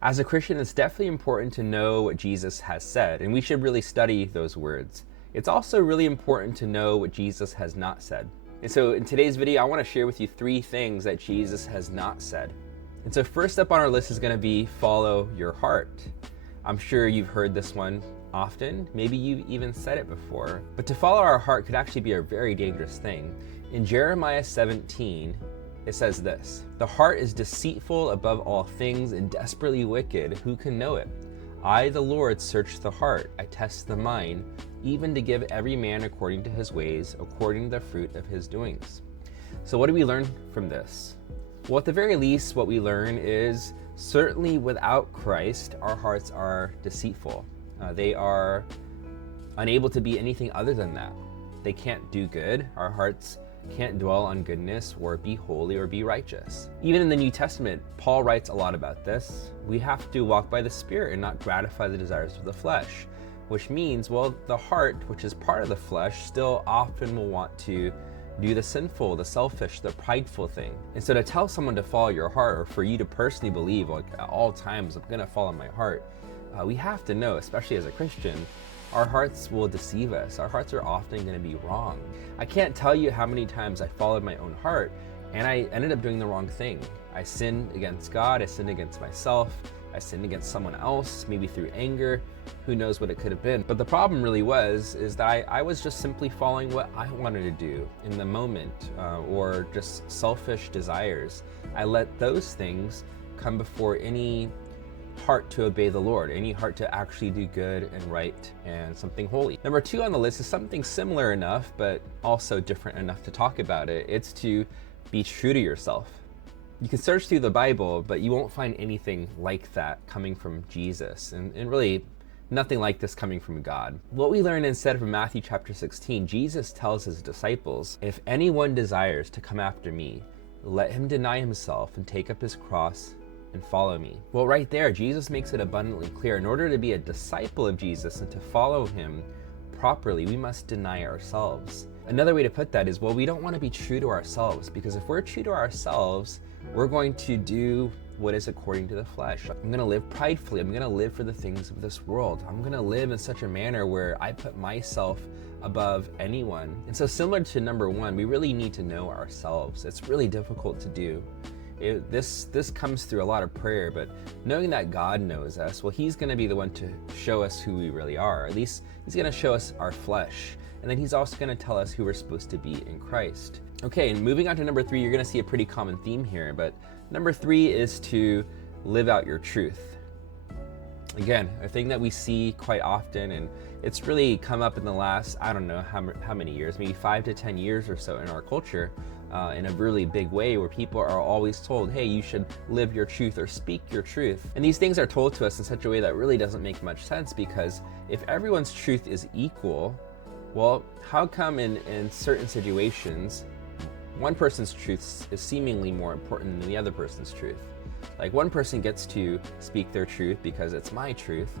As a Christian, it's definitely important to know what Jesus has said, and we should really study those words. It's also really important to know what Jesus has not said. And so in today's video, I want to share with you 3 things that Jesus has not said. And so first up on our list is going to be follow your heart. I'm sure you've heard this one often. Maybe you've even said it before. But to follow our heart could actually be a very dangerous thing. In Jeremiah 17, it says this: "The heart is deceitful above all things and desperately wicked. Who can know it? I, the Lord, search the heart. I test the mind, even to give every man according to his ways, according to the fruit of his doings." So what do we learn from this? Well, at the very least, what we learn is certainly without Christ, our hearts are deceitful. They are unable to be anything other than that. They can't do good. Our hearts can't dwell on goodness or be holy or be righteous. Even in the New Testament, Paul writes a lot about this. We have to walk by the Spirit and not gratify the desires of the flesh, which means, well, the heart, which is part of the flesh, still often will want to do the sinful, the selfish, the prideful thing. And so to tell someone to follow your heart, or for you to personally believe, like, at all times, I'm gonna follow my heart, we have to know, especially as a Christian, our hearts will deceive us. Our hearts are often going to be wrong. I can't tell you how many times I followed my own heart and I ended up doing the wrong thing. I sinned against God, I sinned against myself, I sinned against someone else, maybe through anger, who knows what it could have been. But the problem really is that I was just simply following what I wanted to do in the moment, or just selfish desires. I let those things come before any heart to obey the Lord, any heart to actually do good and right and something holy. Number 2 on the list is something similar enough, but also different enough to talk about it. It's to be true to yourself. You can search through the Bible, but you won't find anything like that coming from Jesus, and really nothing like this coming from God. What we learn instead from Matthew chapter 16, Jesus tells his disciples, "If anyone desires to come after me, let him deny himself and take up his cross and follow me." Well, right there, Jesus makes it abundantly clear. In order to be a disciple of Jesus and to follow him properly, we must deny ourselves. Another way to put that is, well, we don't want to be true to ourselves, because if we're true to ourselves, we're going to do what is according to the flesh. I'm going to live pridefully. I'm going to live for the things of this world. I'm going to live in such a manner where I put myself above anyone. And so similar to number 1, we really need to know ourselves. It's really difficult to do. This comes through a lot of prayer, but knowing that God knows us, well, he's going to be the one to show us who we really are. At least he's going to show us our flesh, and then he's also going to tell us who we're supposed to be in Christ. Okay, and moving on to number 3, you're going to see a pretty common theme here, but number 3 is to live out your truth. Again, a thing that we see quite often, and it's really come up in the last, I don't know how many years, maybe 5 to 10 years or so in our culture, in a really big way, where people are always told, hey, you should live your truth or speak your truth. And these things are told to us in such a way that really doesn't make much sense, because if everyone's truth is equal, well, how come in certain situations, one person's truth is seemingly more important than the other person's truth? Like, one person gets to speak their truth because it's my truth,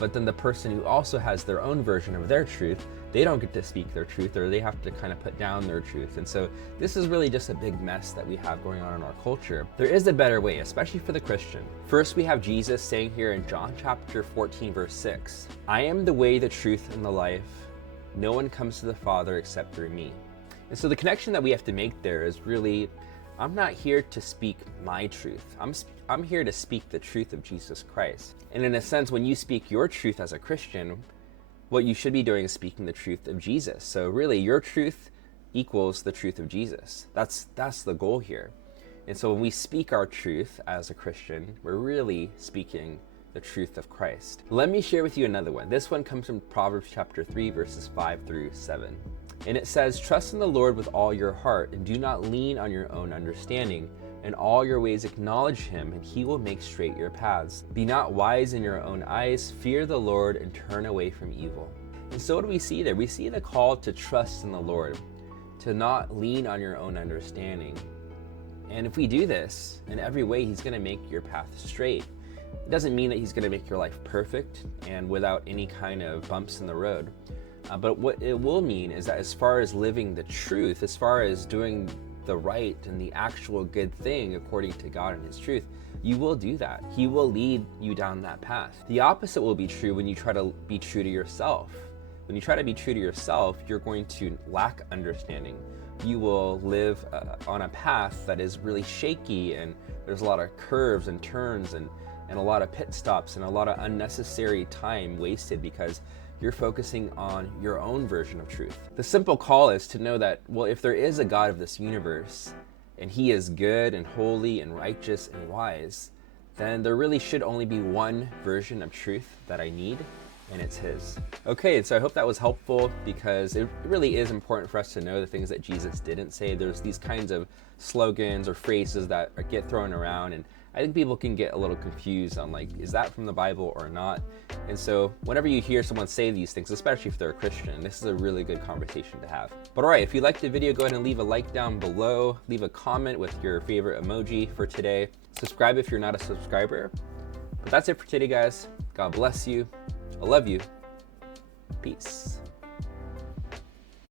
but then the person who also has their own version of their truth, they don't get to speak their truth, or they have to kind of put down their truth. And so this is really just a big mess that we have going on in our culture. There is a better way, especially for the Christian. First, we have Jesus saying here in John chapter 14, verse 6, "I am the way, the truth, and the life. No one comes to the Father except through me." And so the connection that we have to make there is really, I'm not here to speak my truth. I'm here to speak the truth of Jesus Christ. And in a sense, when you speak your truth as a Christian, what you should be doing is speaking the truth of Jesus. So really, your truth equals the truth of Jesus. That's the goal here. And so when we speak our truth as a Christian, we're really speaking the truth of Christ. Let me share with you another one. This one comes from Proverbs chapter 3, verses 5 through 7. And it says, "Trust in the Lord with all your heart, and do not lean on your own understanding. In all your ways acknowledge him, and he will make straight your paths. Be not wise in your own eyes. Fear the Lord and turn away from evil." And so what do we see there? We see the call to trust in the Lord, to not lean on your own understanding. And if we do this, in every way, he's going to make your path straight. It doesn't mean that he's going to make your life perfect and without any kind of bumps in the road. But what it will mean is that as far as living the truth, as far as doing the right and the actual good thing according to God and his truth, you will do that. He will lead you down that path. The opposite will be true when you try to be true to yourself. When you try to be true to yourself, you're going to lack understanding. You will live on a path that is really shaky, and there's a lot of curves and turns and a lot of pit stops and a lot of unnecessary time wasted because you're focusing on your own version of truth. The simple call is to know that, well, if there is a God of this universe, and he is good and holy and righteous and wise, then there really should only be one version of truth that I need, and it's his. Okay, and so I hope that was helpful, because it really is important for us to know the things that Jesus didn't say. There's these kinds of slogans or phrases that get thrown around, and I think people can get a little confused on, like, is that from the Bible or not? And so whenever you hear someone say these things, especially if they're a Christian, this is a really good conversation to have. But all right, if you liked the video, go ahead and leave a like down below. Leave a comment with your favorite emoji for today. Subscribe if you're not a subscriber. But that's it for today, guys. God bless you. I love you. Peace.